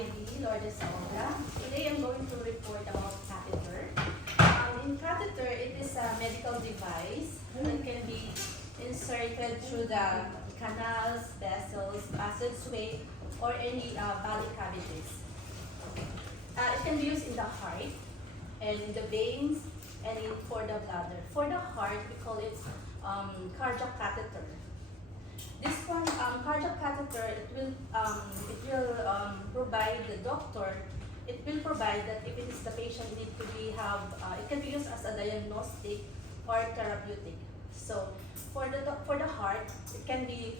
IV, Lourdes Obra. Today I'm going to report about catheter. In catheter, it is a medical device that can be inserted through the canals, vessels, passageway, or any body cavities. It can be used in the heart, and in the veins, and for the bladder. For the heart, we call it cardiac catheter. This one, cardiac catheter, it will provide the doctor. It will provide that if it is the patient need to be it can be used as a diagnostic or therapeutic. So for the heart, it can be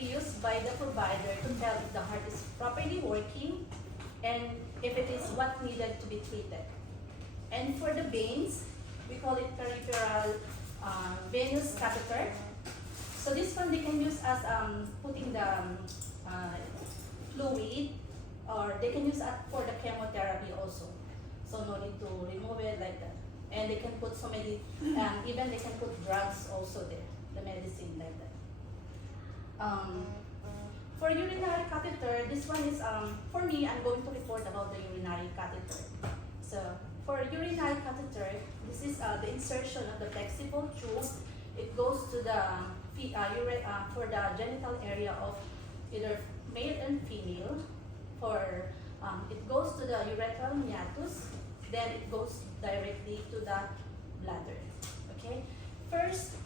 used by the provider to tell if the heart is properly working and if it is what needed to be treated. And for the veins, we call it peripheral venous catheter. So this one they can use as putting the fluid, or they can use it for the chemotherapy also. So no need to remove it like that. And they can put so many, even they can put drugs also there, the medicine like that. For urinary catheter, this one is, for me, I'm going to report about the urinary catheter. So for urinary catheter, this is the insertion of the flexible tube. It goes to the for the genital area of either male and female. It goes to the urethral meatus, then it goes directly to the bladder. Okay. First,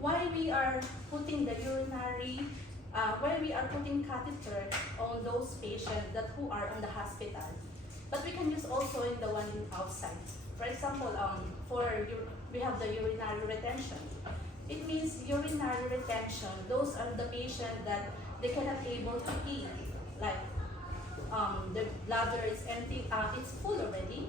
why we are putting the why we are putting catheter on those patients who are on the hospital, but we can use also in the one outside. For example, we have the urinary retention. It means urinary retention. Those are the patients that they cannot able to pee. Like the bladder is empty, it's full already,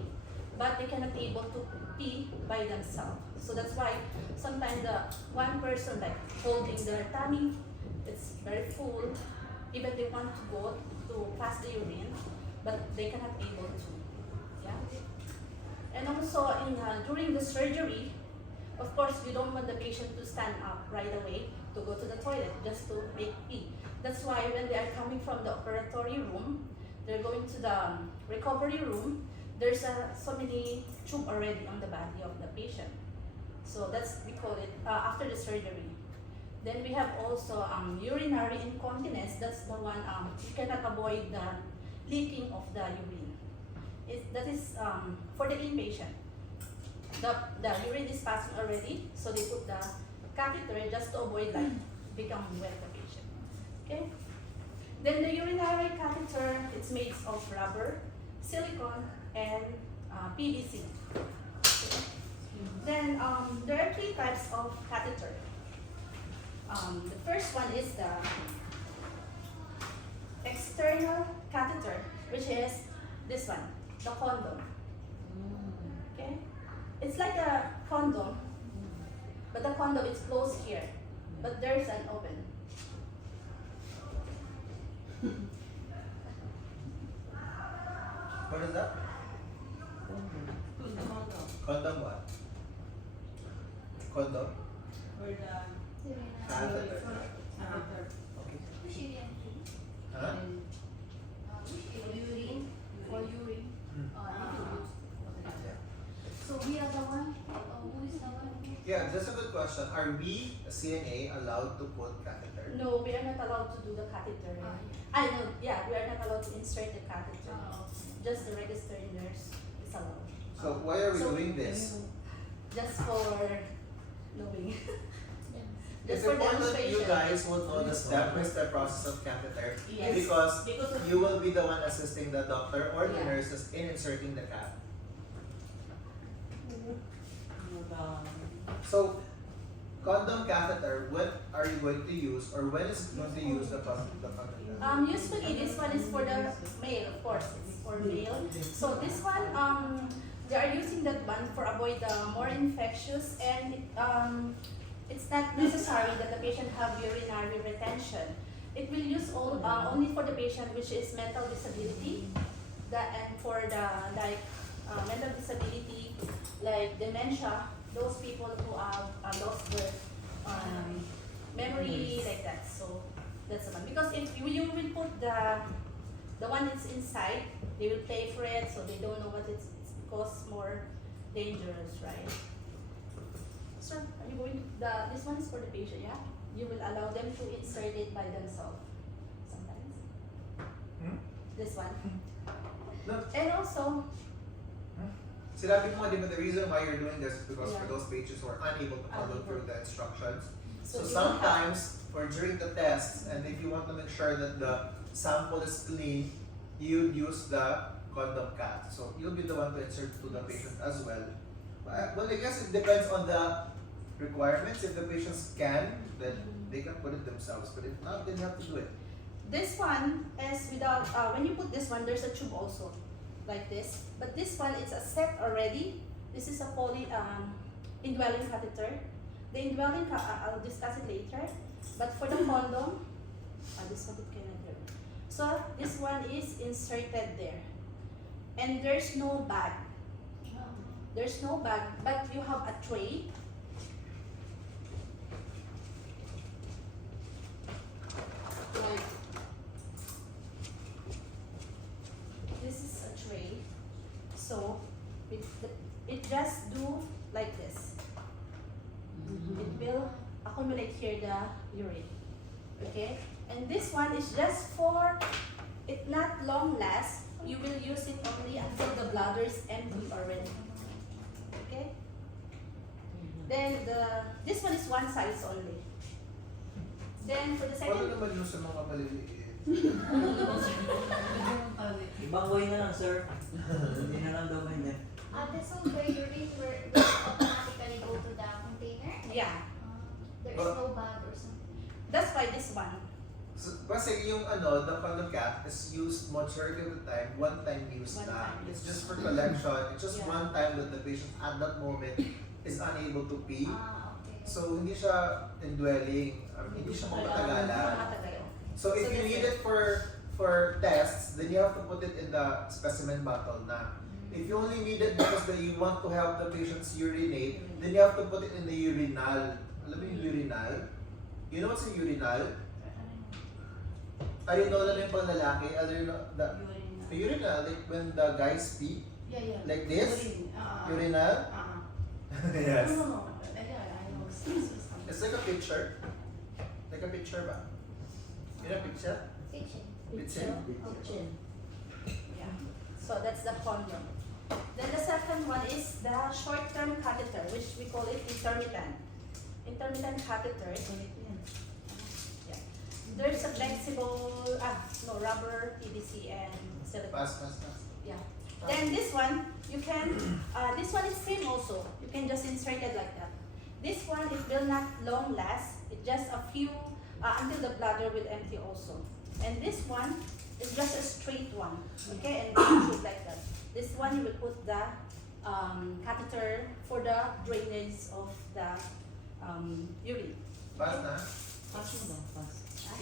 but they cannot able to pee by themselves. So that's why sometimes the one person like holding their tummy, it's very full. Even they want to go to pass the urine, but they cannot able to. Yeah. And also during the surgery, of course, you don't want the patient to stand up right away to go to the toilet just to make pee. That's why when they are coming from the operatory room, they're going to the recovery room. There's so many tube already on the body of the patient. So that's, we call it after the surgery. Then we have also urinary incontinence. That's the one you cannot avoid the leaking of the urine. That is for the inpatient. The urine is passing already, so they put the catheter just to avoid like become wet the patient. Okay. Then the urinary catheter, it's made of rubber, silicone, and PVC. Okay. Then there are three types of catheter. The first one is the external catheter, which is this one, the condom. Okay. It's like a condom, but the condom is closed here, but there's an open. What is that? Condom what? Condom? For the Catheter. Okay. Huh? urine, for urine. Yeah. So we are the one, who is the one? Yeah, that's a good question. Are we, CNA, allowed to put catheter? No, we are not allowed to do the catheter. I know, yeah, we are not allowed to insert the catheter. Just the registered nurse is allowed. So why are we So- doing this? Just for knowing. It's Just for important you demonstration. guys will know the step-by-step process of catheter Yes. because Because of you will be the one assisting the doctor or the Yeah. nurses in inserting the cath. So, condom catheter, when are you going to use or when is it going to use the condom catheter? Usually this one is for the male, of course, it's for male. So this one, they are using that one for avoid the more infectious, and it's not necessary that the patient have urinary retention. It will use only for the patient which is mental disability, and for the mental disability like dementia, those people who have lost their memory like that. So that's the one. Because if you will put the The one that's inside, they will pay for it, so they don't know what it's cause more dangerous, right? Sir, are you going? This one is for the patient, yeah. You will allow them to insert it by themselves sometimes. Hmm? This one, No. and also Sinabi mo, di ba, the reason why you're doing this is because for Yeah. those patients who are unable to follow Unable. through the instructions. So you don't have- sometimes, or during the tests, and if you want to make sure that the sample is clean, you use the condom cap. So you'll be the one to insert to the patient as well. Well, I guess it depends on the requirements. If the patients can, then they can put it themselves. But if not, then you have to do it. This one is without, when you put this one, there's a tube also, like this. But this one, it's a set already. This is a indwelling catheter. The indwelling, I'll discuss it later. But for the condom, this one it cannot do. So this one is inserted there. And there's no bag. There's no bag, but you have a tray. Like, this is a tray. So it just do like this. It will accumulate here the urine. Okay? And this one is just for it not long last. You will use it only until the bladder is empty already. Okay? Then this one is one size only. Then for the Paano second, naman yung sa mga maliliit? Ibang way na lang, sir. Hindi na lang daw niya. So the urine will automatically go to the container? yeah, There is no bag or something? that's why this one. So, kasi yung the condom cap is used majority of the time, one-time use One na. time It's use. just for collection. It's just Yeah. one time that the patient at that moment is unable to pee. Okay. So, hindi siya indwelling. Hindi siya mamatagalan. Matagalan. So, if So, you that's need it for tests, then you have to put it in the specimen bottle na. If you only need it because that you want to help the patients urinate, then you have to put it in the urinal. Alam mo yung urinal? You know what's a urinal? Urinal na yung pang lalaki. The urinal, like when the guys pee, Yeah. like this. Urinal? Yes. It's like a picture. Like a picture ba? You know picture? Fiction. Picture? Yeah. So that's the condom. Then the second one is the short-term catheter, which we call it intermittent. Intermittent catheter. Yeah. There's a flexible, rubber, PVC, and silicone. Pass. Yeah. Then this one, you can, this one is same also. You can just insert it like that. This one, it will not long last. It just a few, until the bladder will empty also. And this one is just a straight one, okay? And you should like that. This one, you will put the catheter for the drainage of the urine. Pass na? Pass mo ba? Pass.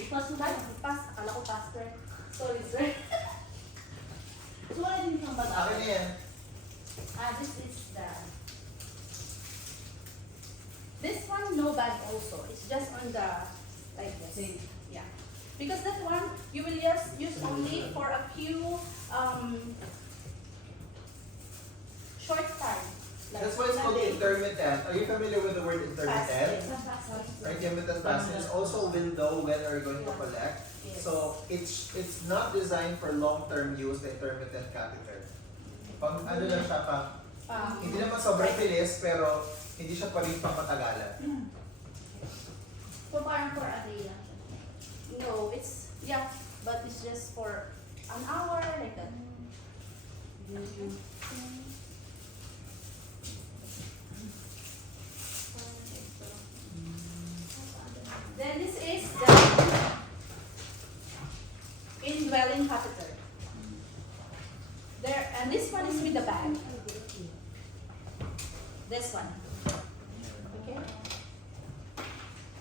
Pass, pass. Akala ko faster. Sorry, sir. So, wala din kang bata. Akin na yan. This is this one, no bag also. It's just on the, like this. Same. Yeah. Because that one, you will just use only for a few, short time. That's why it's called intermittent. Are you familiar with the word intermittent? Fasting. Intermittent fasting is also a window when are you going to collect. Yes. So it's not designed for long-term use, the intermittent catheter. Pang ano lang siya, hindi naman sobrang bilis, pero hindi siya pa rin pang matagalan. So parang for a day lang siya. No, it's, yeah, but it's just for an hour, like that. Then this is the indwelling catheter. There, and this one is with the bag. This one. Okay?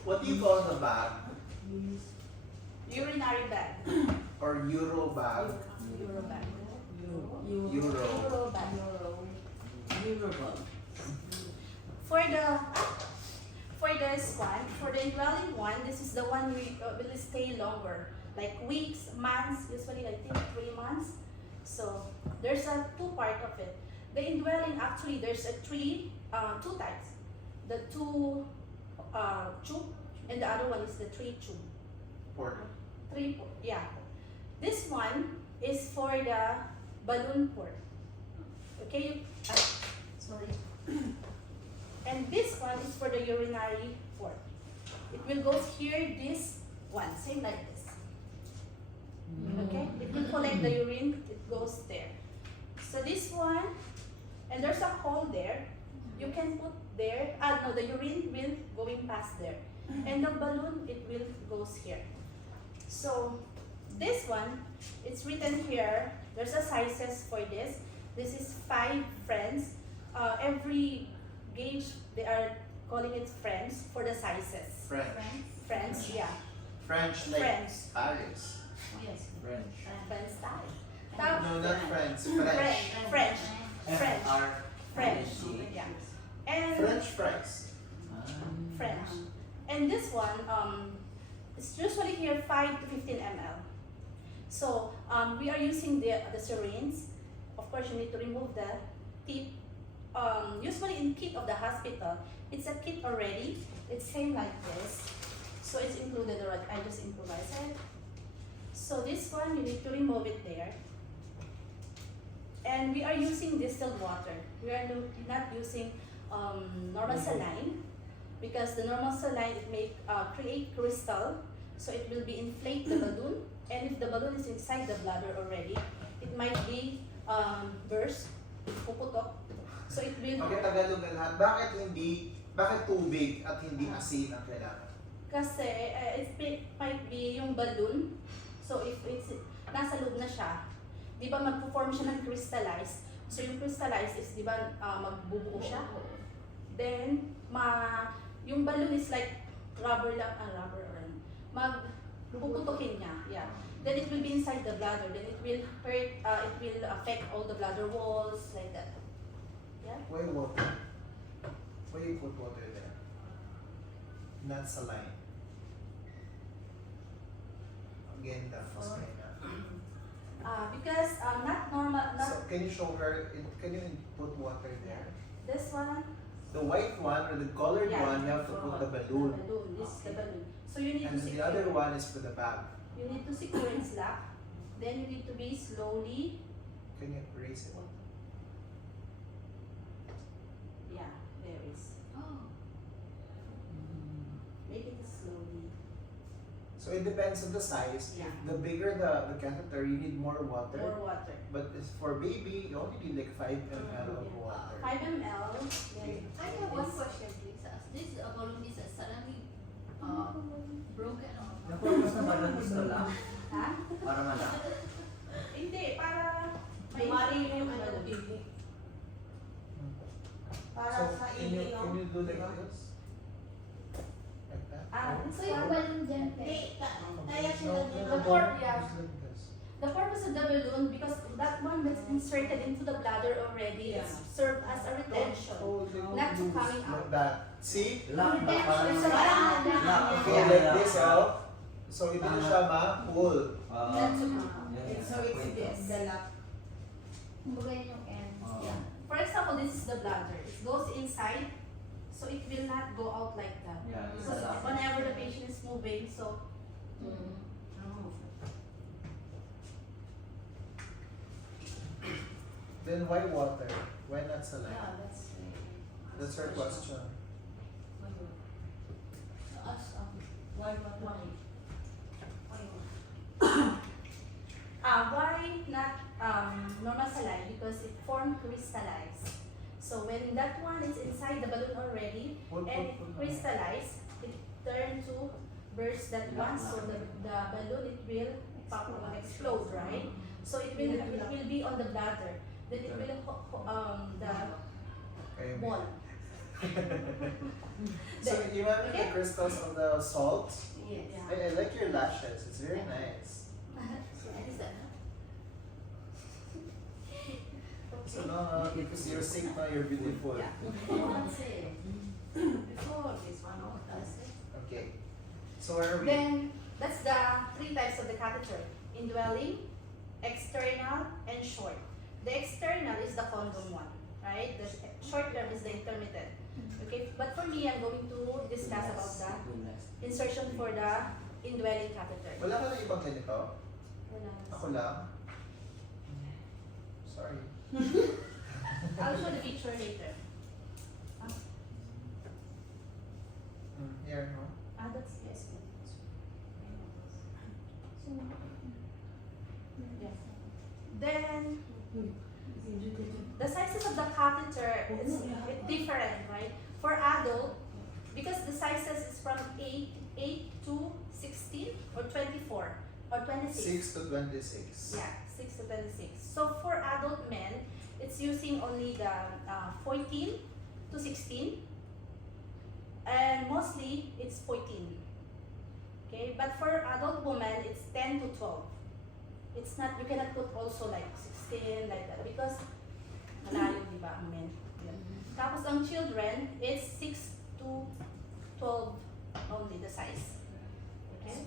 What do you call the bag? Urinary bag. Or Euro bag? Euro bag. Euro. Euro bag. Eurobag. For this one, for the indwelling one, this is the one we will stay longer, like weeks, months. Usually, I think 3 So there's a two part of it. The indwelling, actually there's a two types. The two tube, and the other one is the three tube. Port. Yeah. This one is for the balloon port. Okay, sorry. And this one is for the urinary port. It will go here, this one, same like this. Okay, it will collect the urine, it goes there. So this one, and there's a hole there. You can put there, no, the urine will going past there. And the balloon, it will goes here. So this one, it's written here, there's a sizes for this. This is 5 friends. Every gauge, they are calling it friends for the sizes. French. Friends, yeah. French like French. Paris. Yes. French. Friends style. No, not French. French. French. French. F-R. French. Yeah. And French fries. French. And this one, it's usually here 5 to 15 ml. So we are using the syringe. Of course, you need to remove the tip. Usually in kit of the hospital, it's a kit already. It's same like this. So it's included already. I just improvise it. So this one, you need to remove it there. And we are using distilled water. We are not using normal saline, because the normal saline, it may create crystal, so it will be inflate the balloon, and if the balloon is inside the bladder already, it might be burst, puputok, so it will. Okay, Tagalog na lahat. Bakit tubig at hindi asin ang kailangan? Kasi it might be yung balloon, so if it's nasa loob na siya, di ba magpo-form siya ng crystallize, so yung crystallize is di ba magbubuo siya, then yung balloon is like rubber lang, rubber or puputukin niya, yeah. Then it will be inside the bladder, then it will hurt, it will affect all the bladder walls, like that. Yeah? Why water? Why you put water there? Not saline. Again, that was kind Because not normal, So can you show her, can you put water there? this one, The white one or the colored Yeah. one, you have to put the the balloon. balloon, this is the balloon. So you need And to the secure. other one is for the bag. You need to secure and slap. Then you need to be slowly. Can you erase it? Yeah, there is. Oh. Make it slowly. So it depends on the size. Yeah. The bigger the catheter, you need more water. More water. But it's for baby, you only need like 5 ml of Yeah. water. 5 ml. Then I have one question, please. This balloon is suddenly broken or Yung purpose naman ng gusto lang, Ha? para malak. Hindi, para may yung balloon. Para So sa can you inyong do like this? Like that? So yung balloon dyan, Hindi, kaya sila No, dito. the port, ball yeah. is like this. The purpose of the balloon, because that one that's inserted into the bladder already, Yeah. it's served as a retention. Oh, like Not to loose, coming out. like that. See? Lock na parang It's a Parang lock. Okay, like this, oh. So hindi na siya ma-pull. That's Yan, So it's wait, this, the lap. kumbaga yun yung end. Yeah. For example, this is the bladder. It goes inside, so it will not go out like that. Yeah, So isa lang. whenever the patient is moving, so Then why water? Why not saline? Yeah, that's That's her question. Why? why not normal saline? Because it formed crystallized. So when that one is inside the balloon already Put- and put- it put- crystallized, it turn to burst that one. So the balloon, it will explode, right? So it will be on the bladder. Then it will the Okay. wall. So you remember the crystals of the salt? Yes. Yeah. I like your lashes. It's very nice. So now, because you're sick now, you're beautiful. Before this one, oh, that's it. Okay. So where are we? Then that's the 3 types of the catheter: indwelling, external, and short. The external is the condom one, right? The short term is the intermittent. Okay, but for me, I'm going to discuss about the insertion for the indwelling catheter. Wala ka na ibang ganito? Wala. Ako lang? Sorry. I'll show the picture later. Here, no? That's yes. Yeah. Then the sizes of the catheter is different, right? For adult, because the sizes is from 8 to 16 or 24 or 26. 6 to 26. Yeah, 6 to 26. So for adult men, it's using only the 14 to 16, and mostly it's 14. Okay, but for adult women, it's 10 to 12. It's not, you cannot put also like 16 like that because malayo, di ba, ang men. Yeah. Tapos ang children is 6 to 12 only the size. Okay?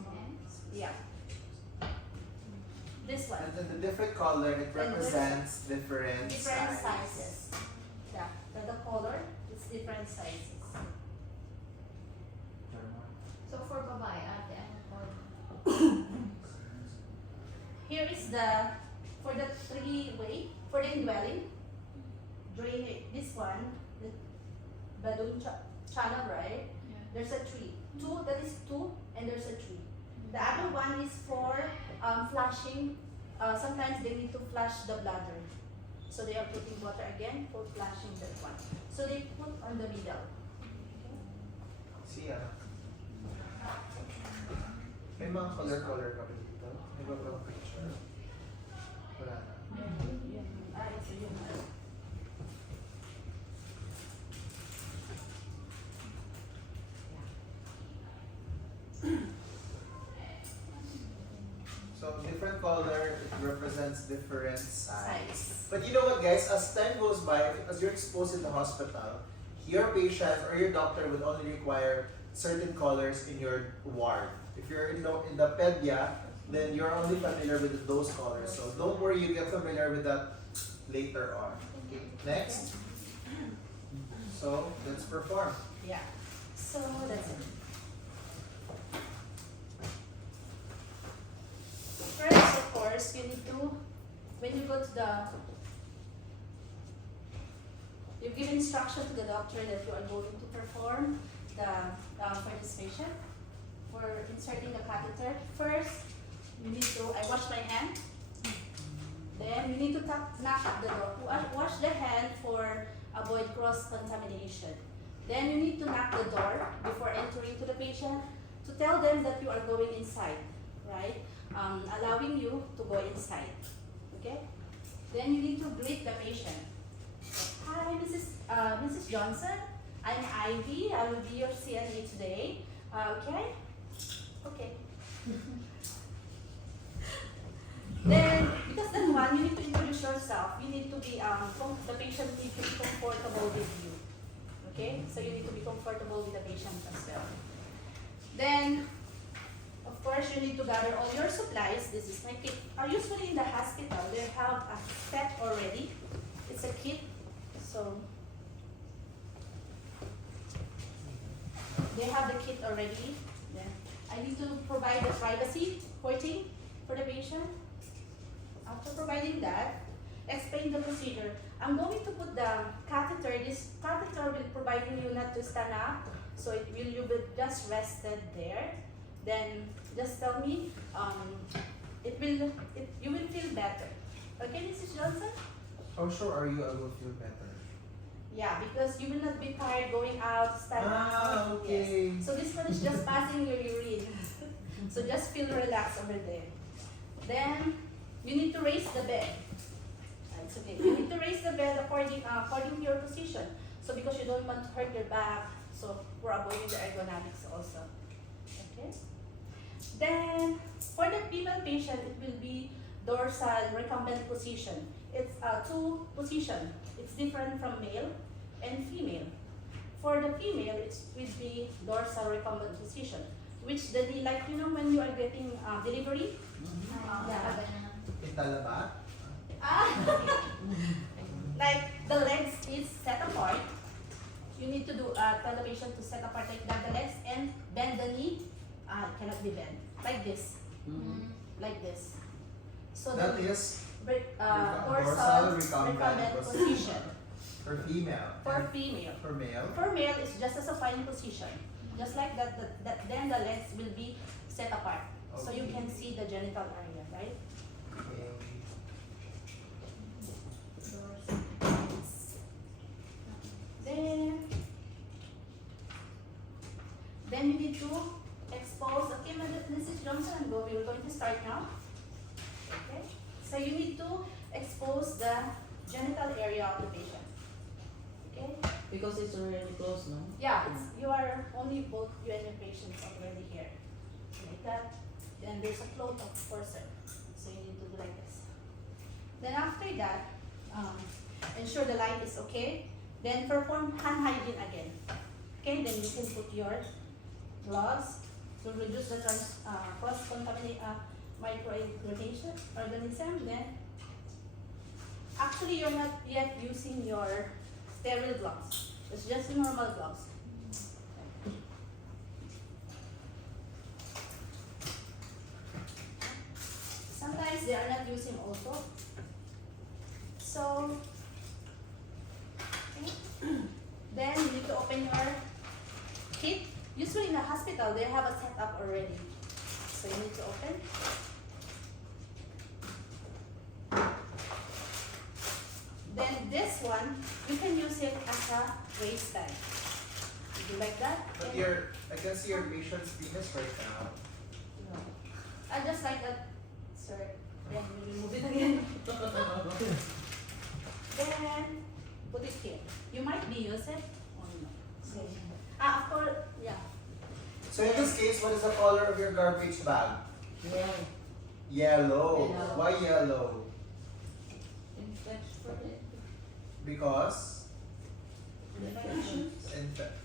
Yeah. This one. And then the different color, it represents different Sizes. Yeah, the color is different sizes. So for babae, ate, ano po? Here is for the three-way, for the indwelling, drainage, this one, the balloon channel, right? Yeah. There's a tree. That is two, and there's a tree. The other one is for flushing. Sometimes they need to flush the bladder. So they are putting water again for flushing that one. So they put on the middle. See, may mga color ka ba dito? May ba bang picture? Wala na. Ito yung So different color, it represents different size. size. But you know what, guys? As time goes by, as you're exposed in the hospital, your patient or your doctor would only require certain colors in your ward. If you're in the pedia, then you're only familiar with those colors. So don't worry, you get familiar with that later on. Okay, next. So let's perform. Yeah. So that's it. First, of course, you need to, when you go to you give instruction to the doctor that you are going to perform for this patient, for inserting the catheter. First, you need to, I wash my hand. Then you need to knock at the door. Wash the hand for avoid cross-contamination. Then you need to knock the door before entering to the patient to tell them that you are going inside, right? Allowing you to go inside, okay? Then you need to greet the patient. Hi, Mrs. Johnson. I'm Ivy. I will be your CNA today. Okay? Okay. Then, because then one, you need to introduce yourself. You need to be, the patient needs to be comfortable with you. Okay? So you need to be comfortable with the patient as well. Then, of course, you need to gather all your supplies. This is my kit. Usually in the hospital, they have a set already. It's a kit. So, they have the kit already. Then, I need to provide the privacy hoarding for the patient. After providing that, explain the procedure. I'm going to put the catheter. This catheter will provide you not to stand up, so you will just rested there. Then just tell me, you will feel better. Okay, Mrs. Johnson? How sure are you I will feel better? Yeah, because you will not be tired going out, stand up. Okay. Yes. So this one is just passing your urine. So just feel relaxed over there. Then you need to raise the bed. It's okay. You need to raise the bed according to your position. So because you don't want to hurt your back, so we're avoiding the ergonomics also. Okay. Then for the female patient, it will be dorsal recumbent position. It's two position. It's different from male and female. For the female, it will be dorsal recumbent position, which like when you are getting delivery. Yeah, ganun. Italaba? Ah, like the legs is set apart. You need to do tell the patient to set apart like that the legs and bend the knee. It cannot be bent like this, like this. So That the is dorsal recumbent recumbent position for female. for And female. for male. For male is just a supine position, just like that. Then the legs will be set apart, so you Okay. can see the genital area, right? Okay. Then you need to expose. Okay, Mrs. Johnson and go. We're going to start now. Okay. So you need to expose the genital area of the patient. Okay. Because it's already closed, no? Yeah, you are only both you and your patients already here. Like that. Then there's a float of forcer. So you need to do like this. Then after that, ensure the light is okay. Then perform hand hygiene again. Okay, then you can put your gloves to reduce the cross-contaminate microorganism. Then actually you're not yet using your sterile gloves. It's just normal gloves. Sometimes they are not using also. So, okay. Then you need to open your kit. Usually in a hospital, they have a setup already. So you need to open. Then this one, you can use it as a waistband. You do like that. But and- I can see your patient's penis right now. No. Just like that, sir. Then we remove it again. Then put it here. You might be using or no. So, of course, yeah. So in this case, what is the color of your garbage bag? Yeah. Yellow. Yellow. Why yellow? Infection. Because Infection.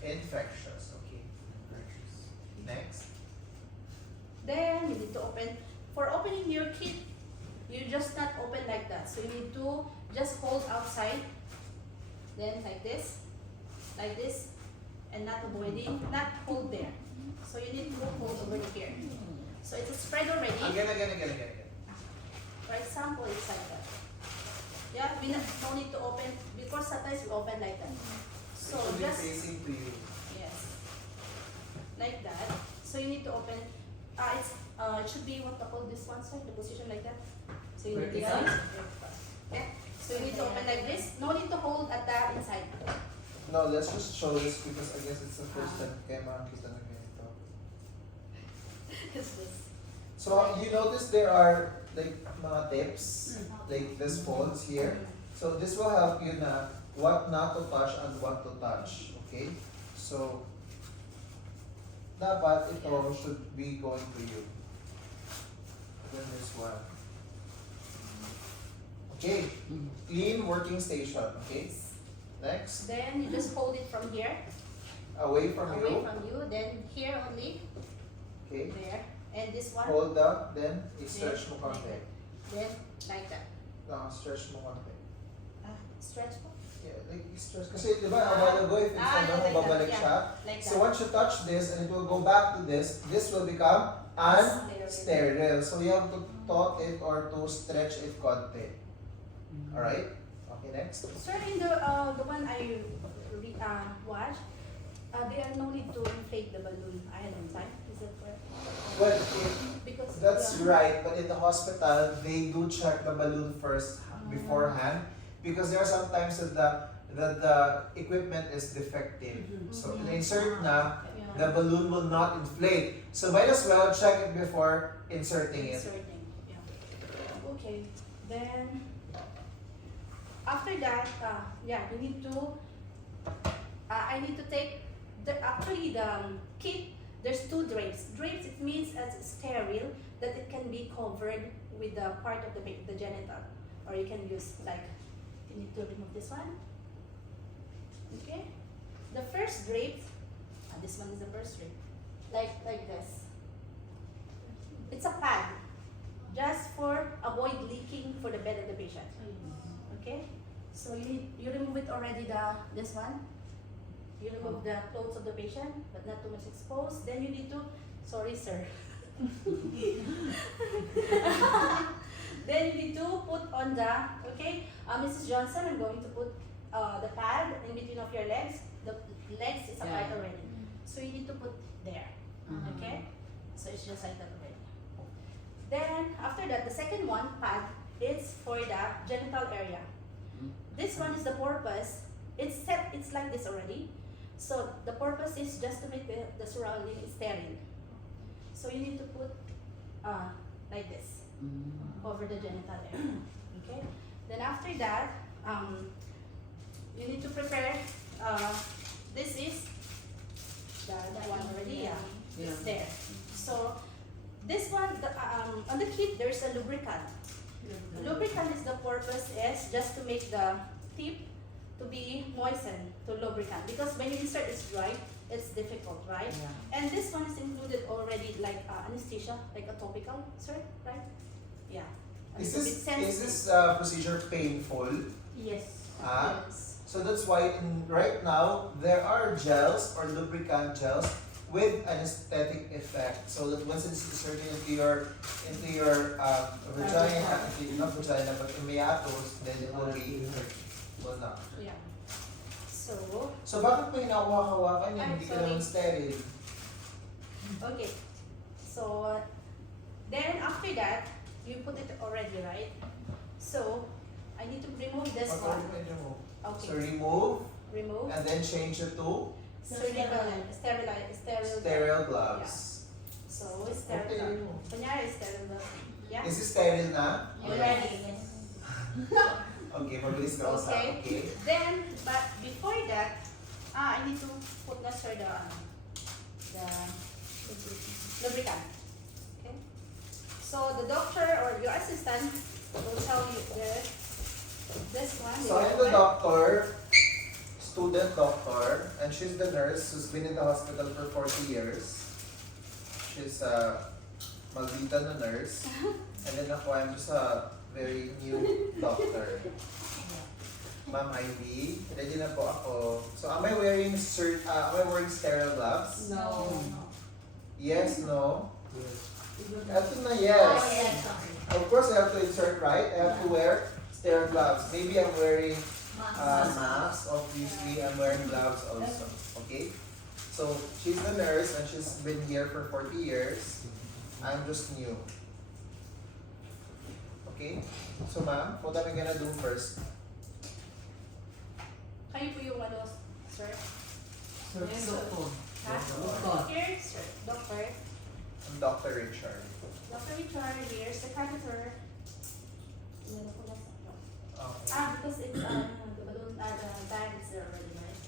infectious. Okay. Next. Then you need to open. For opening your kit, you just not open like that. So you need to just hold outside. Then like this, and not avoiding, not hold there. So you need to hold over here. So it's spread already. Again. For example, it's like that. Yeah, we no need to open because sometimes we open like that. So it should be just facing to you. yes, like that. So you need to open. It should be what to hold this one side, the position like that. So you need to Vertical? okay. So you need to open like this. No need to hold at the inside. No, let's just show this because I guess it's the first time kaya makakita na ganito. It's this. So you notice there are like mga tips, like this folds here. So this will help you na what not to touch and what to touch. Okay? So dapat ito should be going to you. Then this one. Okay. Clean working station. Okay? Next. Then you just hold it from here, Away from away you. from you. Then here only, Okay. there, and this one. Hold up, then i-stretch mo konti. Then like that. Stretch mo konti. Stretch po. Yeah, like i-stretch. Kasi di ba, a while ago, if it's yeah, like babalik that, siya. Like So that. once you touch this and it will go back to this will become unsterile. So you have to taut it or to stretch it konti. Alright? Okay, next. Sir, in the one I watched, they are no need to inflate the balloon ahead of time. Is that correct? Well, Because that's right, but in the hospital, they do check the balloon first beforehand because there are sometimes that the equipment is defective. So insert na, the balloon will not inflate. So might as well check it before inserting it. Inserting, yeah. Okay, then after that, you need to. I need to take actually the kit. There's two drapes. Drapes, it means as sterile that it can be covered with the part of the genital, or you can use like you need to remove this one. Okay, the first drape. This one is the first drape, like this. It's a pad. just for avoid leaking for the bed of the patient. Okay? So you remove it already this one. You remove the clothes of the patient, but not too much exposed. Then you need to, sorry sir. Then you need to put on the, okay, Mrs. Johnson, I'm going to put the pad in between of your legs. The legs is apart already. So you need to put there, okay? So it's just like that already. Then after that, the second one, pad, is for the genital area. This one is the purpose. It's like this already. So the purpose is just to make the surrounding sterile. So you need to put like this over the genital area. Okay. Then after that, you need to prepare. This is the one already. It's there. So this one, on the kit, there's a lubricant. Lubricant is the purpose is just to make the tip to be moistened to lubricant, because when you insert it's dry, it's difficult, right? And this one is included already like anesthesia, like a topical, sir, right? Yeah. Is So it sends- this procedure painful? Yes. Ah. Yes. So that's why right now there are gels or lubricant gels with anesthetic effect. So that once it's inserted into your vagina, not vagina but meatus, then it will be well not. Yeah. So So bakit may hinahawakan yun? Ay, Hindi ka sorry. naman sterile. okay. So then after that, you put it already, right? So I need to remove this one. So Okay. remove Remove. and then change it to Surgical, sterile gloves. So sterile. Okay. Kunyari sterile. Yeah. Is it sterile na? Already. Okay, mabilis ka usap. Okay. Okay. Then, but before that, I need to put na sir the lubricant. Okay. So the doctor or your assistant will tell you this one. So I'm the doctor, student doctor, and she's the nurse who's been in the hospital for 40 years. She's a Malvita na nurse. And then ako, I'm just a very new doctor. Ma'am Ivy, ready na po ako. So am I wearing sterile gloves? No. Yes, no? Ito na Oh, yes. yes. Of course I have to insert, right? I have to wear sterile gloves. Maybe I'm wearing mask. Obviously, I'm wearing gloves also. Okay? So, she's the nurse and she's been here for 40 years. I'm just new. Okay? So, ma'am, what are we gonna do first? Kayo po yung ano, sir? Sir, doktor. Ha? Doktor. Here, sir. Doctor. I'm Dr. Richard. Dr. Richard, here's the catheter. Okay. Because it's the balloon, the bag is there already, right?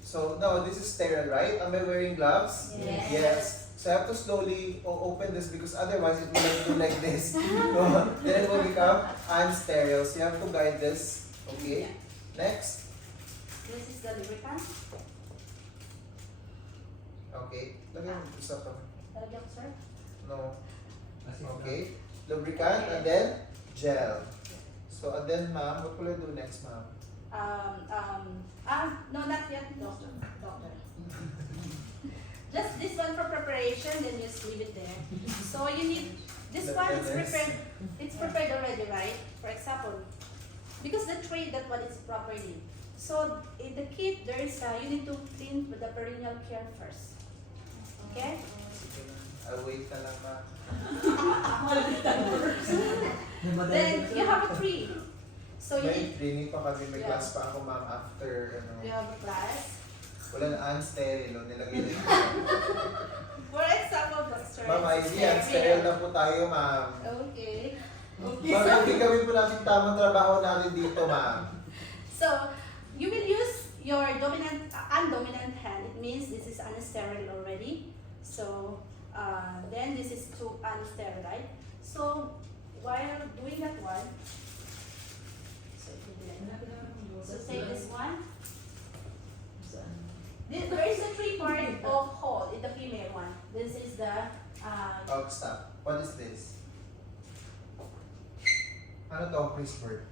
So, now, this is sterile, right? Am I wearing gloves? Yes. Yes. So, I have to slowly open this because otherwise it will do like this. So, then it will become unsterile. So, you have to guide this. Okay? Yeah. Next. This is the lubricant. Okay. Lagyan mo isa pa. Talagyan ko, sir. No. Okay. Lubricant and then gel. So, and then ma'am, what will I do next, ma'am? No, not yet, doctor. Just this one for preparation, then just leave it there. So you need, this one is prepared, it's prepared already, right? For example, because the tray, that one is properly. So in the kit, there is, you need to clean with the perineal care first. Okay? I'll wait na lang, ma'am. Then you have a tree. So you May need, training pa kami, may Yeah. class pa ako, ma'am, after, you have a class. wala na unsterile, no? Nilagay na. For example, doctor. Ma'am Ivy, unsterile na po tayo, ma'am. Okay. Ma'am Ivy, gawin po natin tamang trabaho natin dito, ma'am. So, you will use your dominant, undominant hand. It means this is unsterile already. So, then this is to unsterile, right? So, while doing that one, so it will be like that. So take this one. There is a 3-part of hole in the female one. This is the Oh, stop. What is Ano to, Chris Bird?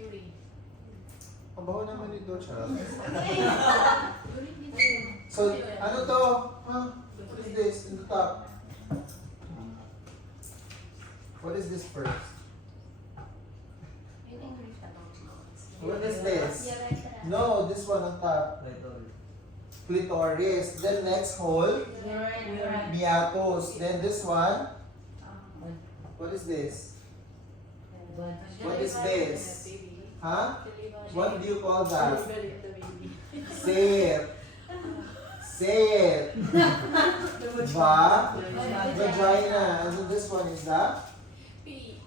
Urine. Ang baho naman ito, charot. Urine din. So, ano to? Huh? What is this in the top? What is this first? In English, What is this? Urethra. No, this one on top. Clitoris. Then next hole, Urine. meatus. Then this one, what is this? What is this? Huh? What do you call that? Say it. Say it. Vagina. And then this one is the P.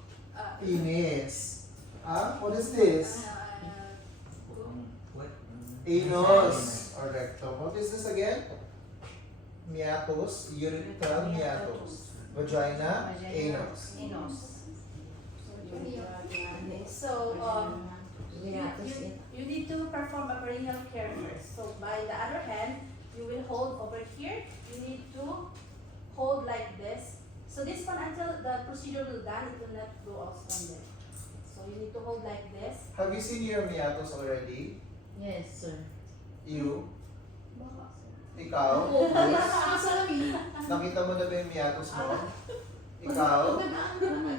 penis. Huh? What is this? What? Anus or rectum. What is this again? Meatus, urethral meatus. Vagina, anus. So, you need to perform a perineal care first. So, by the other hand, you will hold over here. You need to hold like this. So, this one, until the procedure will done, it will not go out from there. So, you need to hold like this. Have you seen your meatus already? Yes, sir. You? Baka. Ikaw? Sorry. Nakita mo na ba yung meatus mo? Ikaw?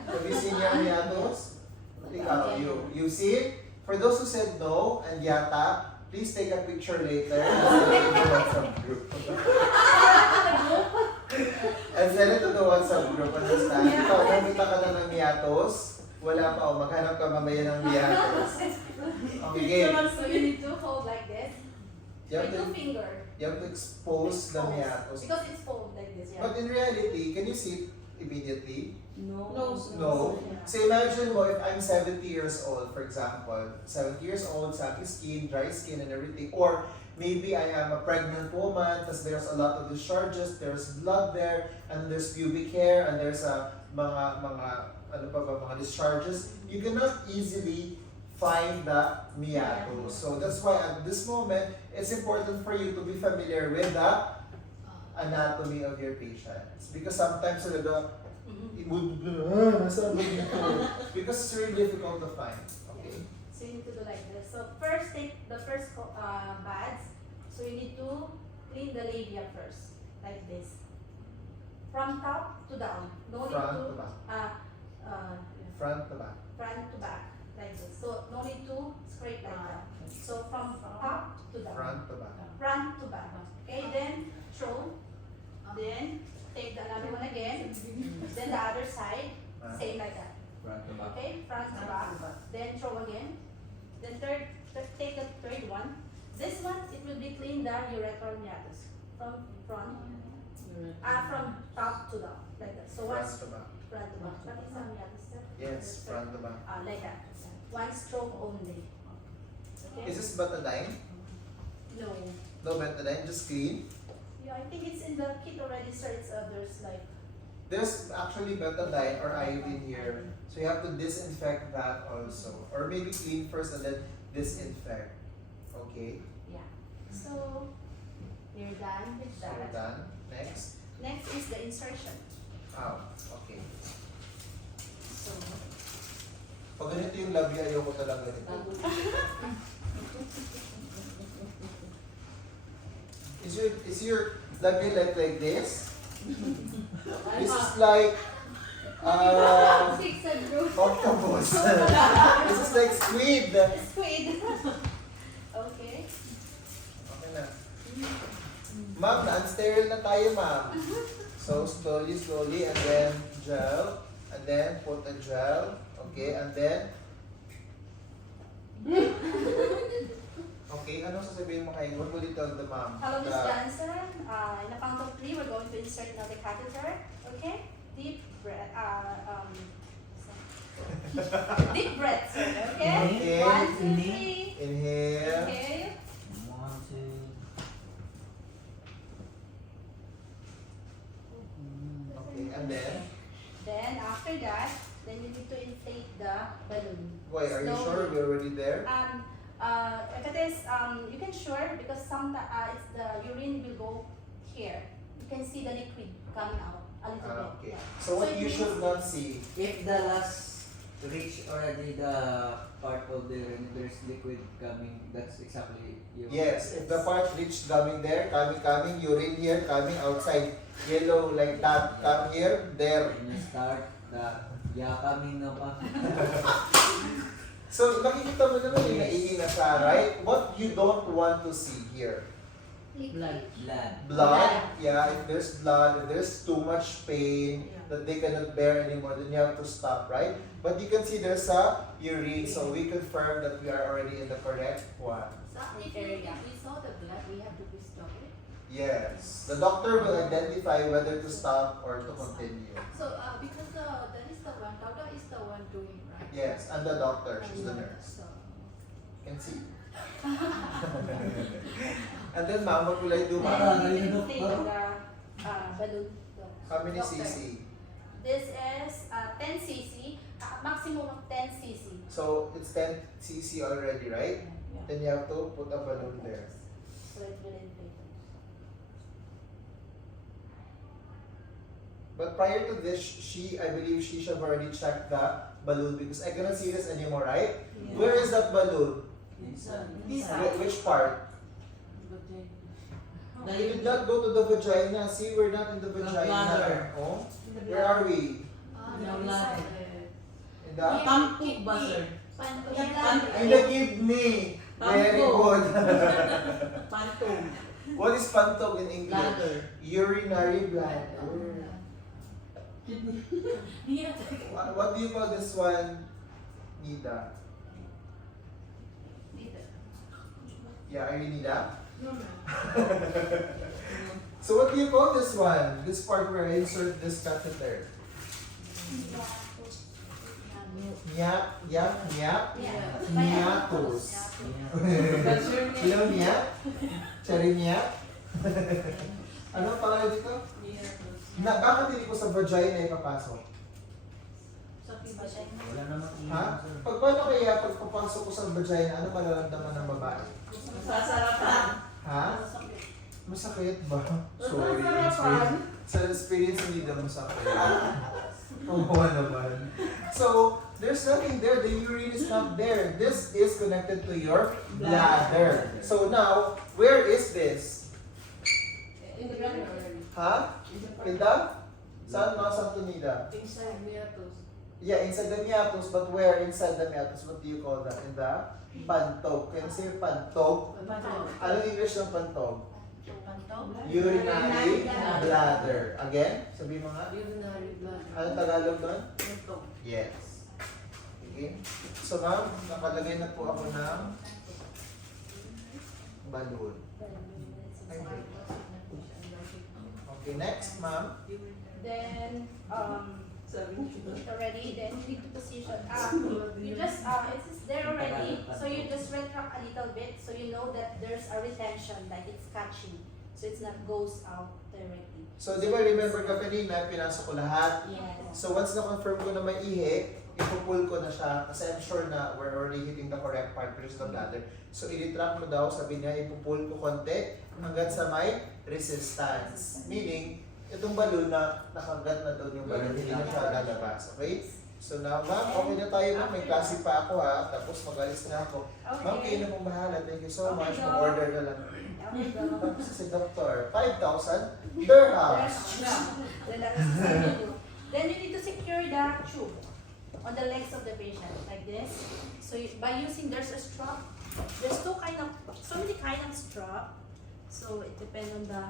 Have you seen your meatus? Ikaw, you. You see it? For those who said no and yata, please take a picture later and send it to the WhatsApp group. Understand? Ikaw, nakita ka na ng meatus, wala pa o, maghanap ka mamaya ng meatus. Okay, game. So, you need to hold like this. You have With to, two finger. you have to expose the meatus. Because it's fold like this, yeah. But in reality, can you see it immediately? No. No. So imagine mo if I'm 70 years old, for example, 70 years old, sappy skin, dry skin and everything, or maybe I am a pregnant woman, because there's a lot of discharges, there's blood there, and there's pubic hair, and there's a ano pa ba, mga discharges, you cannot easily find the meatus. So that's why at this moment, it's important for you to be familiar with the anatomy of your patients. Because sometimes it would nasa ba dito? Because it's really difficult to find. Okay? So you need to do like this. So first take the first baths. So you need to clean the labia first, like this. From top to down. No need Front to to back. front Front to back. to back, like this. So no need to scrape like that. So from top to down. Front to back. Front to back. Okay, then throw. Then take the another one again. Then the other side, same like that. Front to back. Okay, front to back. Then throw again. Then take the third one. This one, it will be clean the urethral meatus from front, from top to down, like that. So Front once to back. front to back. What is the meatus? Sir? Yes, front to back. Like that. One stroke only. Okay. Is this betadine? No. No betadine, just clean. Yeah, I think it's in the kit already, sir. It's there's like. There's actually betadine or iodine here. So you have to disinfect that also. Or maybe clean first and then disinfect. Okay? Yeah. So you're done with So that. we're done. Next. Next is the insertion. Okay. So Pag ganito yung labia, ayoko talaga ganito. Is your labia like this? This is like Six and bro. octopus. This is like squid. squid. Okay. Okay na. Ma'am, na-unsterile na tayo, ma'am. So, slowly, and then gel, and then put the gel, okay, and then, okay, ano sasabihin mo kayo? What will you tell the ma'am? Hello, Miss The- Johnson. In a count of 3, we're going to insert now the catheter. Okay? Deep breath. Deep breath, sir. Okay? Okay. 1, 2, 3. Inhale. Okay. 1, 2. Okay, and then, Then after that, then you need to inflate the balloon. wait, are you Slowly. sure we're already there? If it is, you can sure because some it's the urine will go here. You can see the liquid coming out. a little bit. Okay. Yeah. So what it you means- should not see. If the last reach already the part of the urine, there's liquid coming, that's exactly you. Yes, if the part reached coming there, coming, urine here, coming outside, yellow like that, come here, there. When you start, the coming na pa. So nakikita mo naman yung naihi na siya, right? What you don't want to see here. Liquid. Blood. Blood, yeah, if there's blood, if there's too much pain that they cannot bear anymore, then you have to stop, right? But you can see there's a urine, so we confirm that we are already in the correct one. So if we saw the blood, we have to stop it. Yes, the doctor will identify whether to stop or to continue. So because that is the one, doctor is the one doing, right? Yes, and the doctor, she's the nurse. So, Can see. And then, ma'am, what will I do, Then ma'am? you can take the balloon. How many Doctor. cc? This is 10 cc, maximum of 10 cc. So it's 10 cc already, right? Yeah. Then you have to put a balloon there. So it will inflate. But prior to this, I believe she should have already checked the balloon because I cannot see this anymore, right? Yeah. Where is that balloon? Inside. Which part? The You did not go to the vagina. See, we're not in the vagina. bladder. Oh, where are we? No no, blood. In the Pump ba, sir? in the kidney. Very good. Pantong. What is pantog in English? Bladder. Urinary bladder. Yeah. What do you call this one, Nida? Yeah, are you Nida? No, no. So what do you call this one? This part where I insert this catheter? Nyap, yap, nyap. Nyatus. Hello, nyap? Cherry nyap? Ano ang pangalan dito? Bakit hindi ko sa vagina ipapasok? Wala namang Ha? Pag paano kaya pagpapasok ko sa vagina, ano mararamdaman ng babae? Sasarapan. Ha? Masakit ba? Sorry. Experience. Sa experience hindi daw masakit. Kawawa naman. So, there's nothing there. The urine is not there. This is connected to your bladder. So now, where is this? In the bladder already. Ha? In the? Saan mga santunida? Inside meatus. Yeah, inside the meatus, but where inside the meatus? What do you call that? In the pantog. Can you say pantog? Ano English ng pantog? Urinary bladder. Again, sabi mo nga. Urinary bladder. Ano Tagalog doon? Yes. Okay. So ma'am, nakalagay na po ako ng balloon. Okay, next ma'am. Then, already, then you need to position. You just, it is there already, so you just retract a little bit, so you know that there's a retention, like it's catching, so it's not goes out directly. So di ba remember ka kanina, pinasok ko lahat. Yes. So once na-confirm ko na may ihi, ipupull ko na siya kasi I'm sure na we're already hitting the correct part which is the bladder. So i-retract mo daw, sabi niya, ipupull ko konti hanggang sa may resistance. Meaning, itong balloon na nakagat na doon yung balloon, hindi na siya lalabas. Okay? So now, ma'am, okay na tayo ma'am. May klase pa ako ha. Tapos mag-alis na ako. Ma'am, kayo na pong bahala. Thank you so much. Mag-order na lang. Tapos si Doctor, 5,000 dirhams. Then you need to secure the tube on the legs of the patient, like this. So by using, there's a strap. There's so many kind of strap. So it depends on the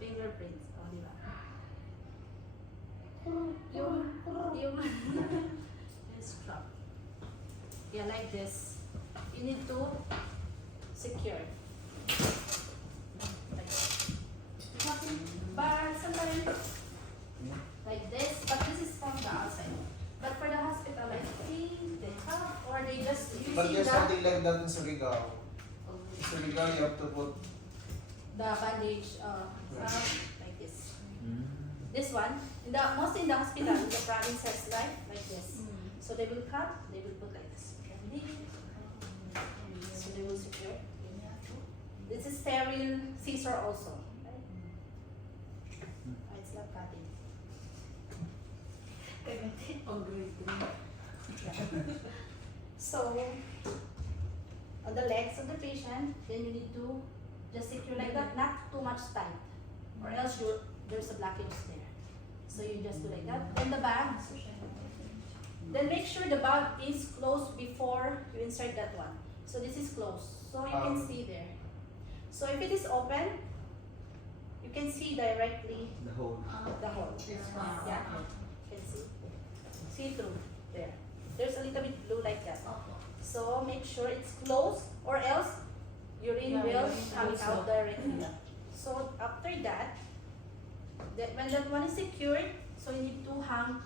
fingerprints. Oh, di ba? Yung strap. Yeah, like this. You need to secure. Like, but sometimes like this, but this is from the outside. But for the hospital, I think they have, or they just using But there's the something like that in Surigao. In Surigao, you have to put bandage like this. This one, mostly in the hospital, in the provinces, right? Like this. So they will cut, they will put like this. sterile scissor also. Right? It's not cutting. On grade 3. So, on the legs of the patient, then you need to just secure like that, not too much tight, or else there's a blockage there. So you just do like that. Then the bag, then make sure the bag is closed before you insert that one. So this is closed, so you can see there. So if it is open, you can see directly The whole. the hole. Yeah, you can see. See through there. There's a little bit blue like that. So make sure it's closed, or else urine will come out directly. So after that, when that one is secured, so you need to hang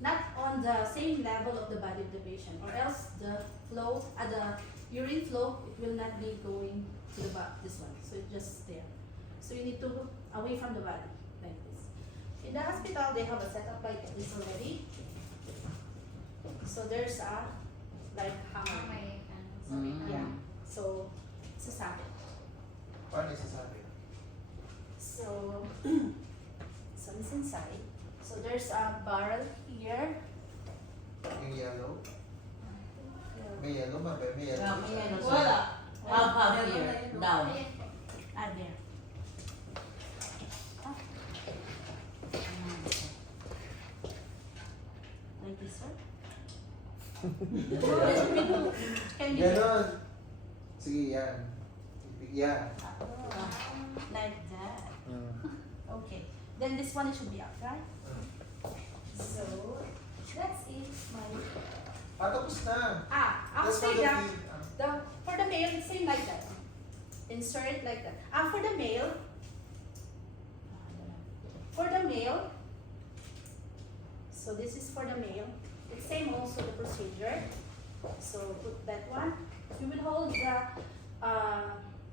not on the same level of the body of the patient, or else the flow, the urine flow, it will not be going to the back, this one. So it's just there. So you need to look away from the body, like this. In the hospital, they have a setup like this already. So there's a like hammer. Yeah. So it's a socket. Paano isasabi? So it's inside. So there's a barrel here. Yung yellow? May yellow ba? May yellow. Yeah, may yellow. Wala. Half here. Down. There. Ah. Like this, sir? Can you Ganon. Sige, yan. Yan. like that? Okay. Then this one should be up, right? So that's it. Tapos na. That's After for the that, feed. for the male, it's same like that. Insert it like that. For the male, so this is for the male. It's same also the procedure. So put that one. You will hold the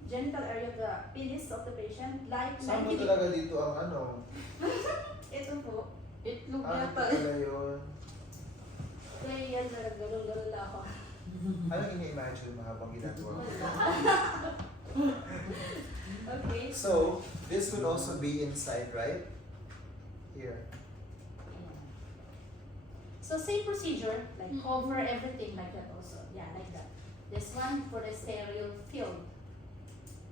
genital area of the penis of the patient like Saan mo 90 talaga dito ang ano? Ito po. Itlog Ano yata. talaga yun? Kaya yan, galong-galong na ako. Anong ini-imagine mo habang ginagawa mo? Okay. So, this would also be inside, right? Here. So same procedure, like cover everything like that also. Yeah, like that. This one for the sterile film.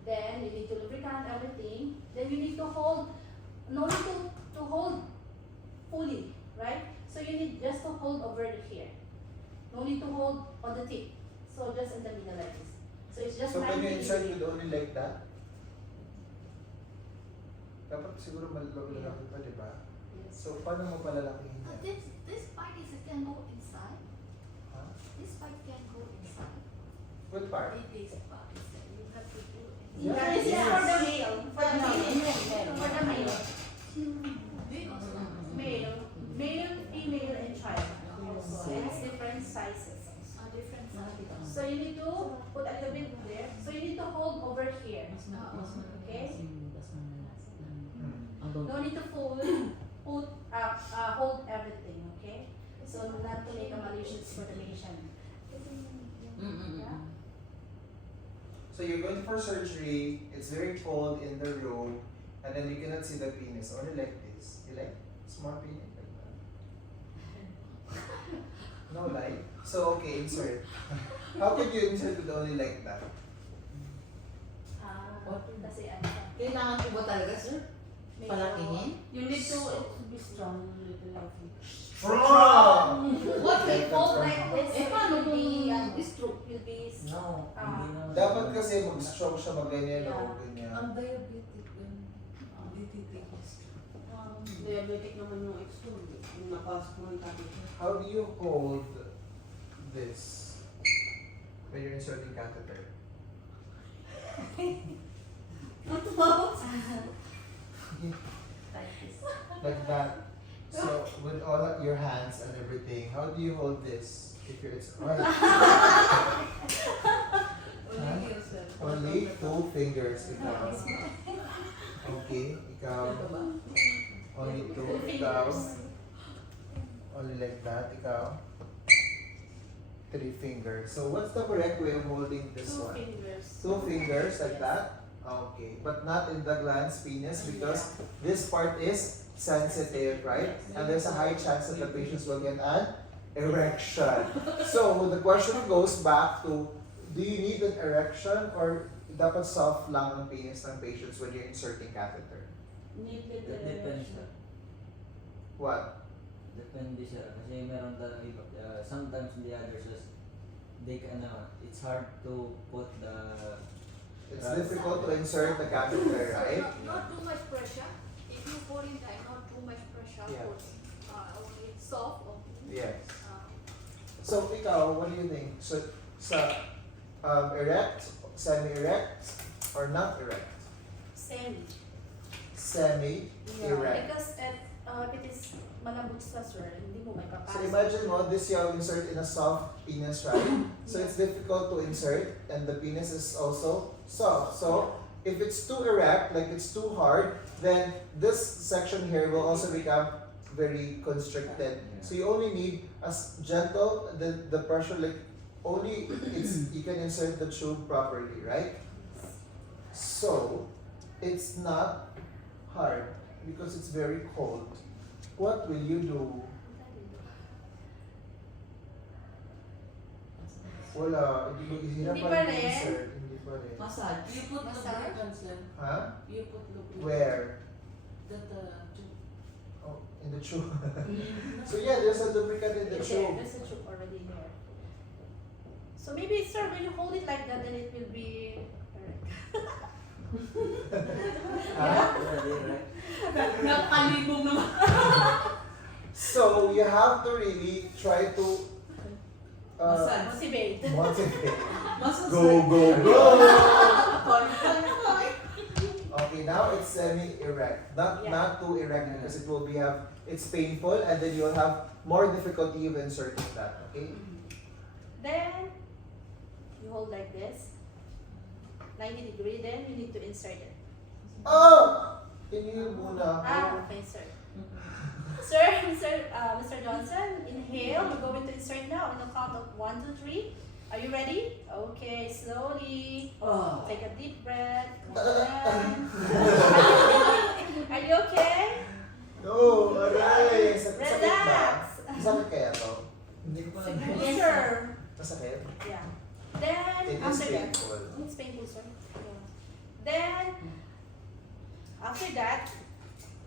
Then you need to lubricant everything. Then you need to hold, no need to hold fully, right? So you need just to hold over here. No need to hold on the tip. So just in the middle like this. So it's just So, can you 90 insert degrees. with only like that? Dapat siguro malalaki pa, di ba? Yes. So, paano mo palalakihin But yan? this part is it can go inside. Huh? This part can go inside. What part? This part is that you have to do it. Yeah, This is yes. for the male. For the male. Yeah. For the male. Big also. Male, female, and child. Also, and it's different sizes. Different size. So you need to put a little bit there. So you need to hold over here. Okay? No need to hold everything. Okay? So not to make a malicious for the patient. Yeah? So, you're going for surgery, it's very cold in the room, and then you cannot see the penis, only like this. You like small penis? Like that? No light? So, okay, insert. How could you insert it only like that? Kasi ano pa. Kailangan ko ba talaga, sir? Medyo- Palakihin? You need to be strong. Strong! What we hold like this Eh, paano will be, kung stroke? will be No, hindi naman. Dapat kasi mag-strong siya, mag-ganyan o ganyan. Ang diabetic yun. Diabetes. Diabetic naman yung extreme. Yung napasok mo yung catheter. How do you hold this when you're inserting catheter? like this. Like that. So, with all of your hands and everything, how do you hold this? If you're, it's right. Only here, sir. Only 2 fingers, ikaw. Okay, ikaw. Ito ba? Only 2, ikaw. Only like that, ikaw. 3 fingers. So, what's the correct way of holding this 2 one? fingers. 2 fingers like that. Okay, but not in the glans penis because this part is sensitive, right? And there's a high chance that the patients will get an erection. So the question goes back to, do you need an erection or dapat soft lang ang penis ng patients when you're inserting catheter? Need That little depends. erection. What? Depende siya. Kasi meron talaga iba. Sometimes the others is, it's hard to put the... It's difficult to insert the catheter, right? Not too much pressure. If you pour in time, not too much pressure. Yeah. Only soft. Yes. Uh, So ikaw, what do you think? So sa erect, semi-erect, or not erect? Semi. Semi-erect. Because if it is malambot sa sir, hindi mo may papasok. So imagine mo, this you insert in a soft penis, right? So it's difficult to insert and the penis is also soft. So if it's too erect, like it's too hard, then this section here will also become very constricted. So you only need as gentle, the pressure, like only you can insert the tube properly, right? So it's not hard because it's very cold. What will you do? Wala, hindi Hindi pa pa rin rin. insert. Hindi pa rin. Massage. You put Massage? lubricants then. Ha? You put lubricants. Where? That Oh, in the tube. So yeah, there's a lubricant in the It's tube. there. There's a tube already there. So maybe sir, when you hold it like that, then it will be erect. Ha? Nakalibong naman. So you have to really try to Massage. Motivate. motivate. Massage. Go, go, go! Fine. Okay, now it's semi-erect. Not Yeah. not too erect because it will it's painful and then you will have more difficulty of inserting that. Okay? Then you hold like this, 90 degree. Then you need to insert it. Oh! Inhale muna. Okay, sir. Sir, Mr. Johnson, inhale. We're going to insert now on the count of 1, 2, 3. Are you ready? Okay, slowly. Oh. Take a deep breath. One. Are you okay? No, aray! Sakit ba? Relax. Sakit kaya to? Hindi ko pa lang. Yes, sir. Masakit? Yeah. Then, It is after that, painful. it's painful, sir. Yeah. Then, after that,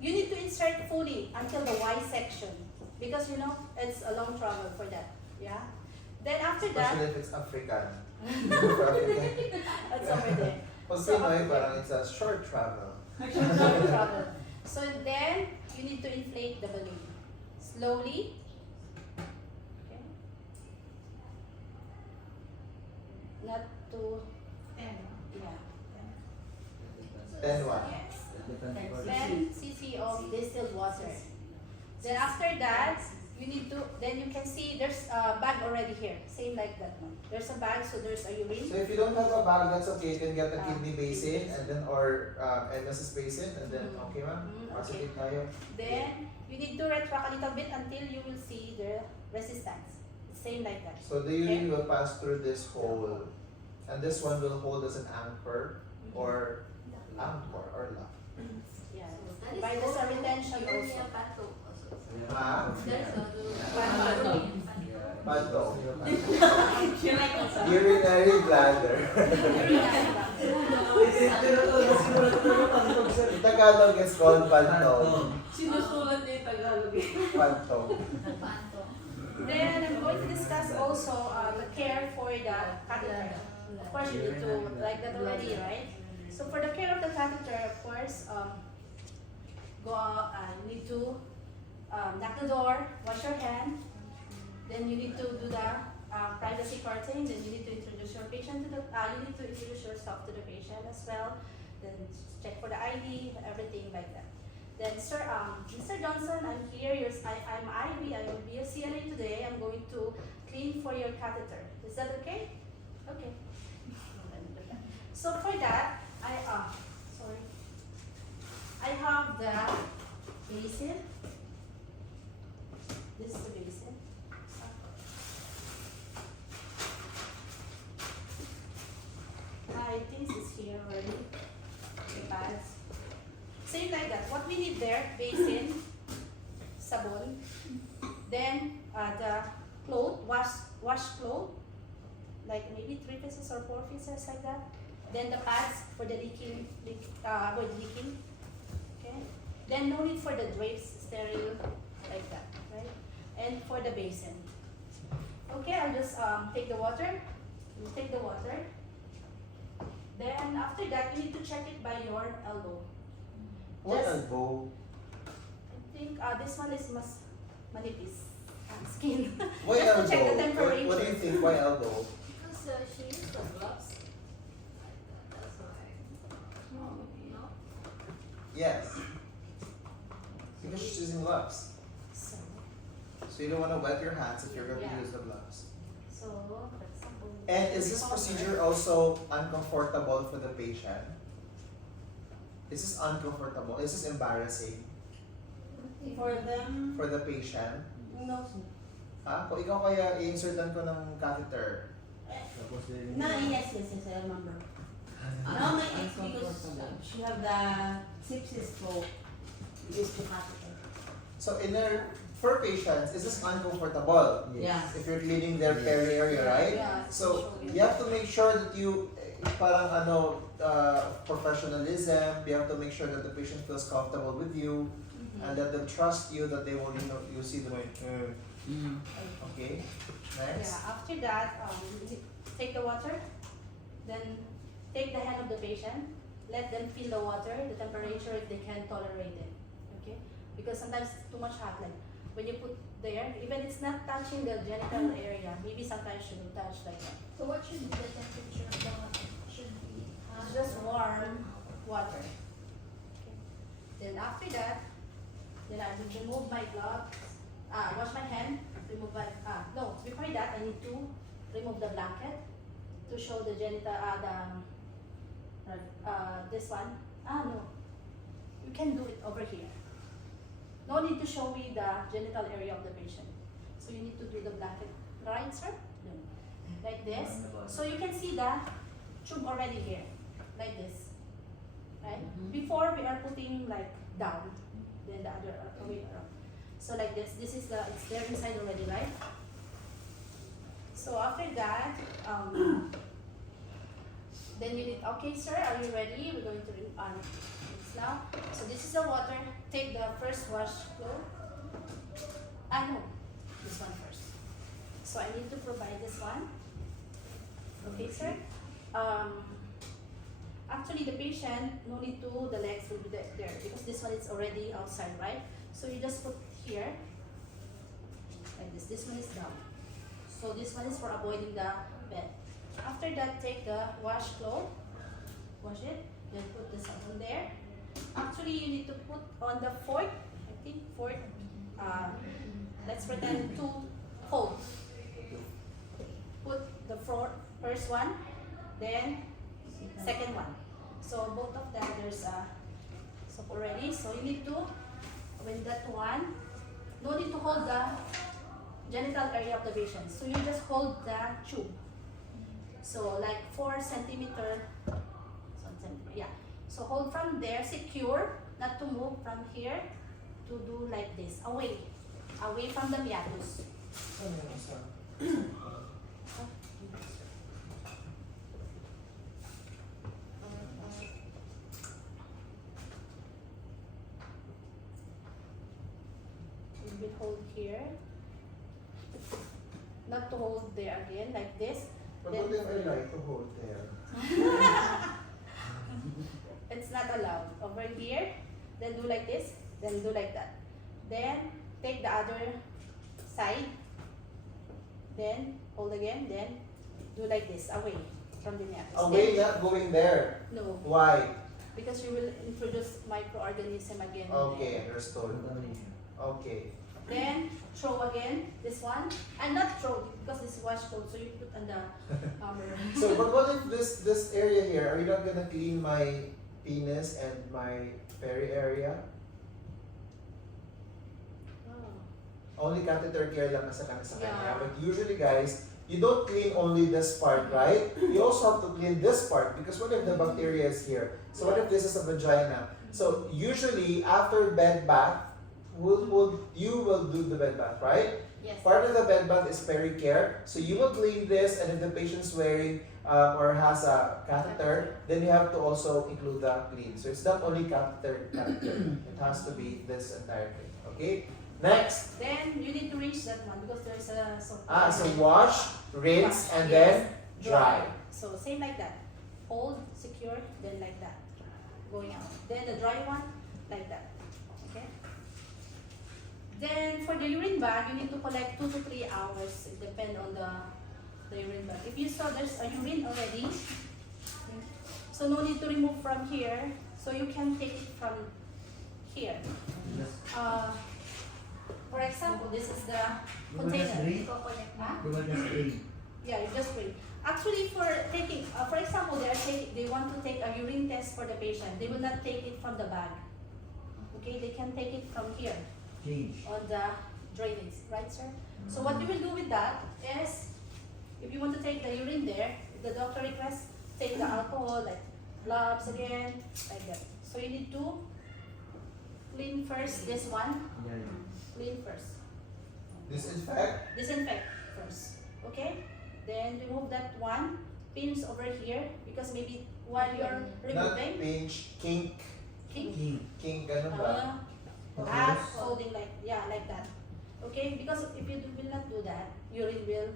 you need to insert fully until the Y section because you know it's a long travel for that. Yeah. Then after Especially that, if it's African. that's over there. Pag So, Pinoy, okay. parang it's a short travel. Long travel. So then you need to inflate the balloon slowly. Okay. Not too. Yeah. 10 what? Yes. Depends for 10 cc of distilled water. Then after that, you need to, then you can see there's a bag already here. Same like that one. There's a bag, so there's a So urine. if you don't have a bag, that's okay. You can get a kidney basin and then or MSS basin and then okay ma'am. Okay. Positive tayo. Then you need to retract a little bit until you will see the resistance. Same like that. So the urine will pass through this hole. And this one will hold as an anchor or lock. Yeah. that is By the called retention urinary also. pato also. Ah? That is Pato. Panto. She like us. Urinary bladder. In Tagalog it's called panto. Sinusulat niya yung Tagalog eh. Panto. Panto. Then I'm going to discuss also the care for the catheter. Of course, you need to like that already, right? So for the care of the catheter, of course, go out. You need to knock the door, wash your hand. Then you need to do the privacy curtain. Then you need to introduce your patient to the. You need to introduce yourself to the patient as well. Then check for the ID, everything like that. Then, sir, Mr. Johnson, I'm here. I'm Ivy. I will be a CNA today. I'm going to clean for your catheter. Is that okay? Okay. So for that, I have the basin. This is the basin. I think it's here already. the pads. Same like that. What we need there, basin, sabon, then the cloth, wash cloth, like maybe 3 pieces or 4 pieces like that. Then the pads for the avoid leaking. Okay. Then no need for the drapes, sterile, like that, right? And for the basin. Okay, I'll just take the water. You take the water. Then after that, you need to check it by your elbow. What Just- elbow? I think this one is mas manipis skin. Why Just to check the elbow? temperature. What do you think? Why elbow? Because she used the gloves. That's why. No. Yes. Because she's using gloves. So, So you don't want to wet your hands if you're going to Yeah. use the gloves. for example. And is this procedure also uncomfortable for the patient? Is this uncomfortable? Is this embarrassing For them, for the patient? no. Kung ikaw kaya i-insertan ko ng catheter. Tapos din. Yes, I remember. No, my ex, because she have the sepsis flow, used to catheter. So for patients, is this uncomfortable? Yeah. If you're cleaning their peri area, right? Yeah. So you have to make sure that you parang professionalism. You have to make sure that the patient feels comfortable with you and let them trust you that they will, you see them. Okay. Next. Yeah, after that, take the water, then take the hand of the patient, let them feel the water, the temperature if they can tolerate it. Okay? Because sometimes it's too much hot, like when you put there, even it's not touching the genital area, maybe sometimes you will touch like that. So what should be the temperature of the water? Should be It's just warm water. Okay. Then after that, then I will remove my gloves, wash my hand, remove my, no, before that I need to remove the blanket to show the genital, this one. No, you can do it over here. No need to show me the genital area of the patient. So you need to do the blanket, right sir? No. Like this. So you can see the tube already here, like this, right? Before we are putting like down, then the other way around. So like this is it's there inside already, right? So after that, then you need, okay sir, are you ready? We're going to this now. So this is the water. Take the first wash flow. No, this one first. So I need to provide this one. Okay, sir. Actually, the patient no need to. The legs will be there because this one is already outside, right? So you just put here like this. This one is down. So this one is for avoiding the bed. After that, take the wash cloth. Wash it. Then put this on there. Actually, you need to put on the fourth. I think fourth. Let's pretend 2 folds. Put the first one, then second one. So both of them there's soap already. So you need to, when that one, no need to hold the genital area of the patient. So you just hold the tube. So like 4 centimeter, yeah. So hold from there, secure, not to move from here, to do like this, away from the meatus. You will hold here, not to hold there again, like this. But Then- what if I like to hold there? It's not allowed. Over here, then do like this, then do like that. Then take the other side, then hold again, then do like this, away from the meatus. Away, Then- not going there. No, Why? because you will introduce microorganism again. in Okay, there. understood. Contamination. Okay. Then throw again this one, and not throw because this is wash cloth, so you put on the hammer. So, but what if this area here, are you not gonna clean my penis and my peri area? Oh. Only catheter care lang sa kanya sa kanya. Yeah. But usually guys, you don't clean only this part, right? You also have to clean this part because what if the bacteria is here? So what if this is a vagina? So usually after bed bath, you will do the bed bath, right? Yes. Part of the bed bath is pericare. So you will clean this, and if the patient's wearing or has a catheter, then you have to also include the clean. So it's not only catheter. It has to be this entire thing. Okay? Next. Then you need to rinse that one because there's a soap. So wash, rinse, and then dry. So same like that. Hold, secure, then like that. Going out. Then the dry one, like that. Okay? Then for the urine bag, you need to collect 2 to 3 hours. It depends on the urine bag. If you saw there's a urine already, so no need to remove from here. So you can take it from here. For example, this is the container. Huh? Yeah, you just bring. Actually, for taking, for example, they want to take a urine test for the patient. They will not take it from the bag. Okay, they can take it from here on the drainage, right, sir? So what you will do with that is, if you want to take the urine there, if the doctor requests, take the alcohol, like gloves again, like that. So you need to clean first this one. Clean first. Disinfect. Disinfect first. Okay? Then remove that one. Pinch over here because maybe while you're Not removing, pinch, kink. Kink, ganun ba? tap, holding like, yeah, like that. Okay? Because if you will not do that, urine will,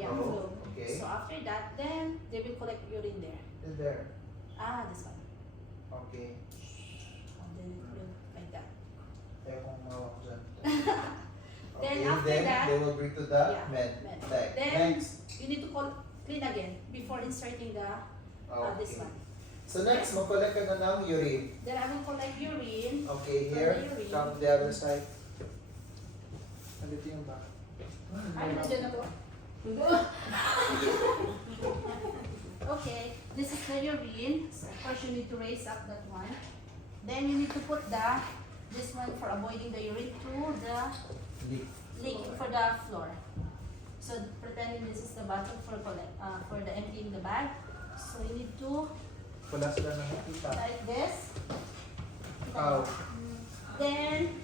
yeah, Oh, flow. okay. So after that, then they will collect urine there. Is there? This one. Okay. And then it will like that. Kaya kung mawak dyan. Then Okay, after then that, they will bring to the yeah, med. med. Leg. Then Next. you need to clean again before inserting the this Okay. one. So next, mag-collect ka na ng urine. Then I will collect urine. Okay, From here, the urine. from the other side. Andito yung back. Ay, nandiyan na po. Okay, this is the urine. So first you need to raise up that one. Then you need to put this one for avoiding the urine to the leak for the floor. So pretending this is the bottom for the emptying the bag. So you need to Wala sila nakikita. like this. Ow. Then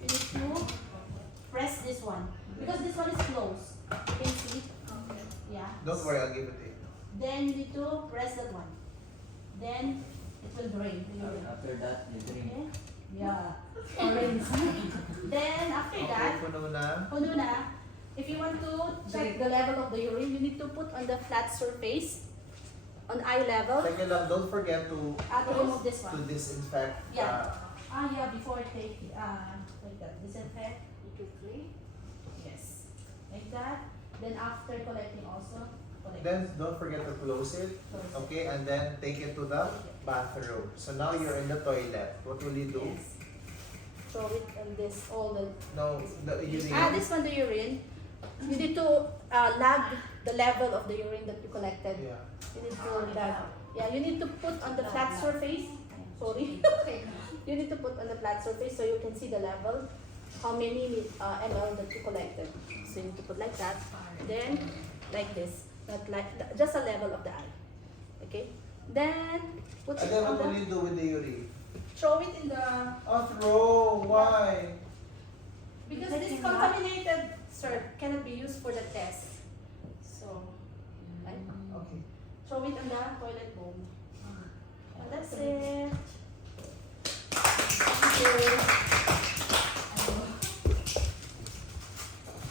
you need to press this one because this one is closed. You can see. Yeah. Don't worry, I'll give it to you. Then you need to press that one. Then it will drain. the urine. After that, you drink. Okay? Yeah. Rinse. Then after Okay, that, puno na. puno na. If you want to check the level of the urine, you need to put on the flat surface, on eye level. Second lang, don't forget to Remove this to one. disinfect. Yeah. Yeah. Before take like that, disinfect. Yes. Like that. Then after collecting also, collect. Then don't forget to close it. Close it. Okay, and then take it to the bathroom. So now you're in the toilet. What will you do? Yes. Throw it on this, all the. No, the urine. This one, the urine. You need to lag the level of the urine that you collected. Yeah. You need to lag. Yeah, you need to put on the flat surface. Sorry. You need to put on the flat surface so you can see the level, how many ml that you collected. So you need to put like that. Then like this, not like just a level of the eye. Okay. Then put And it then on what will the. you do with the urine? Throw it in the. Oh, throw. Why? Because this contaminated, sir, cannot be used for the test. So, right? Okay. Throw it on the toilet bowl. And that's it. Thank you.